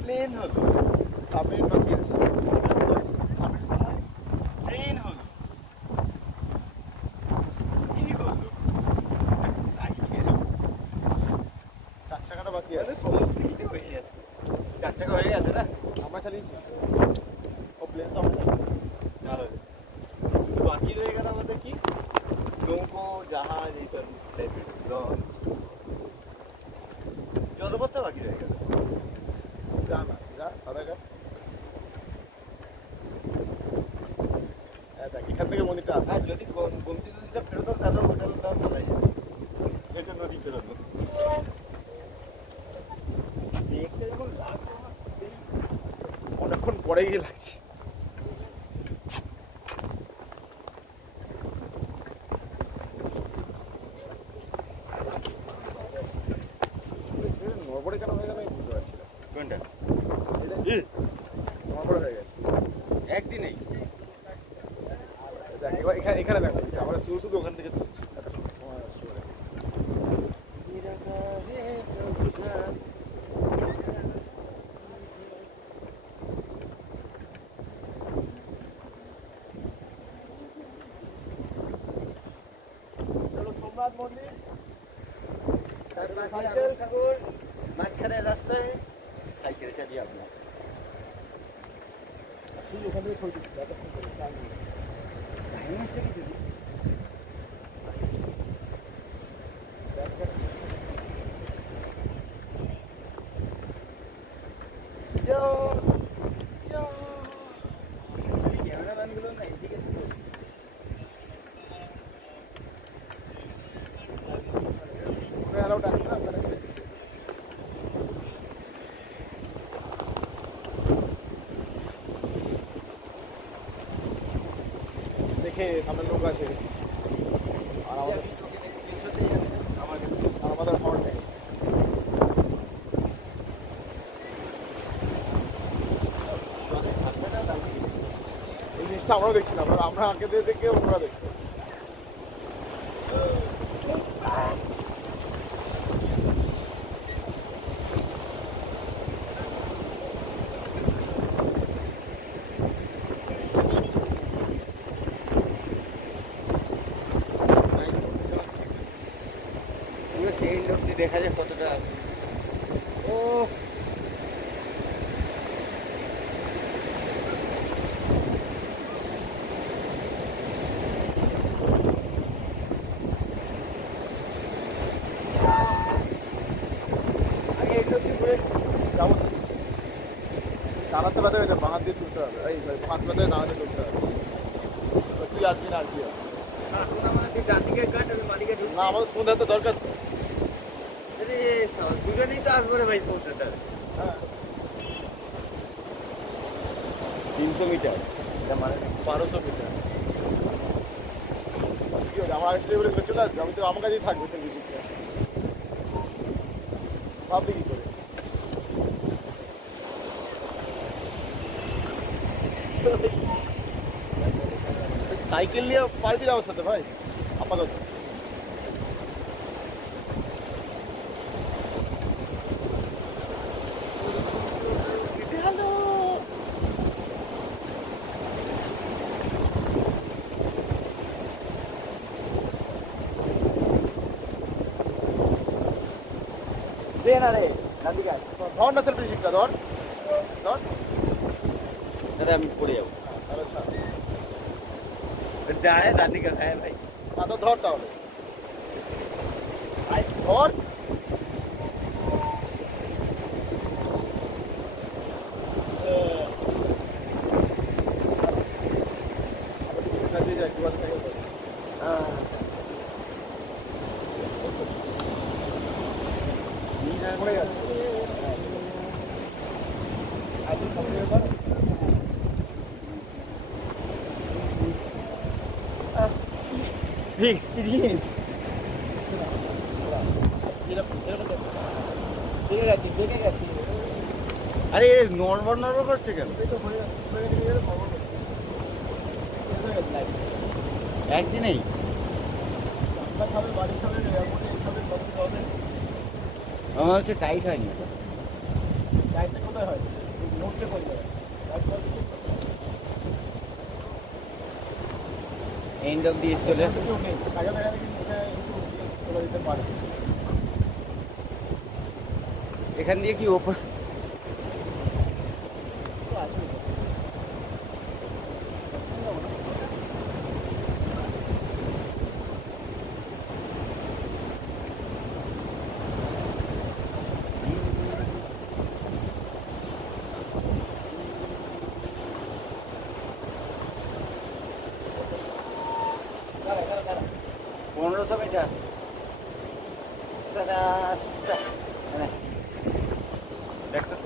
Plane হলো, submarine বাকি আছে, ট্রেন হলো, কি হলো, সাইকেল, 4 চাকাটা বাকি আছে, সমস্ত কিছু হয়ে যাচ্ছে। 4 চাকা হয়ে গেছে না, আমরা চালিয়েছি, ও প্লেন তো আমরা চালিয়েছি। বাকি রয়ে গেল আমাদের কি, নৌকো, জাহাজ, এইসব টাইপের লঞ্চ, জলপথটা বাকি রয়ে গেল। যা না যা সাদাঘাট, এখান থেকে মন্দিরটা আসে। আর যদি গোমতী নদীটা ফেরত তাহলে ওটা বলাই যায়, এটা নদী ফেরত দেখতে যখন লাগছে অনেকক্ষণ পরে গিয়ে লাগছে। নড়বড়ে কেন হয়ে গেল আমি বুঝতে পারছি না। কোনটা নড়বড়ে হয়ে গেছে একদিনেই। এখানে দেখো আমরা শুধু শুধু ওখান থেকে তুলছি। সোমনাথ মন্দির মাঝখানে রাস্তায় সাইকেল চালিয়ে আপনার ওখান থেকে খোঁজ ক্যামেরাম্যানগুলো না এদিকে দেখে সামনে লোক আছে আর আমাদের হর্ন নেই। এই জিনিসটা আমরাও দেখছি না, আমরা আগে দেখে ওরা দেখছি। দেখা যায় কতটা ও আগে একটু ঘুরে যাবো। দাঁড়াতে ব্যথা হয়েছে, বাঁ হাত দিয়ে তুলতে হবে, এই হাত ব্যথায় দাঁড়াতে তুলতে হবে। তুই আসবি না আর কি হবে না, আমাদের সন্ধ্যা তো দরকার। দুজনেই তো আসবো রে ভাই সমুদ্রটা। হ্যাঁ 300 মিটার, মানে 1200 মিটার। কি হচ্ছে আমার আসলে বলে চলে আসবে, আমি তো আমার কাছেই থাকবো। ভাবলি কি করে সাইকেল নিয়ে পারবি আমার সাথে ভাই আপাতত? দে না রে নাদিকা, ধর না সেলফি শিখটা, ধর ধর। আরে আমি পড়ে যাবো। আচ্ছা যায় নাদিকা খায় ভাই। হ্যাঁ তো ধর তাহলে ভাই, ধর। পড়ে যাচ্ছে এক্সপিরিয়েন্স। দেখে গেছি। আরে নড়বড় নড়বড় করছে কেন? একদিনেই আমার হচ্ছে টাইট হয়নি। টাইটটা কোথায় নড়ছে কোন জায়গায় এন্ড অফ দিয়ে চলে আসে। কেউ নেই আগে দেখা দেখি নিচে একটু চলে যেতে পারে। এখান দিয়ে কি ওপর তো আছে দাঁড়া দাঁড়া দাঁড়া 1500 মিটার। দেখ তো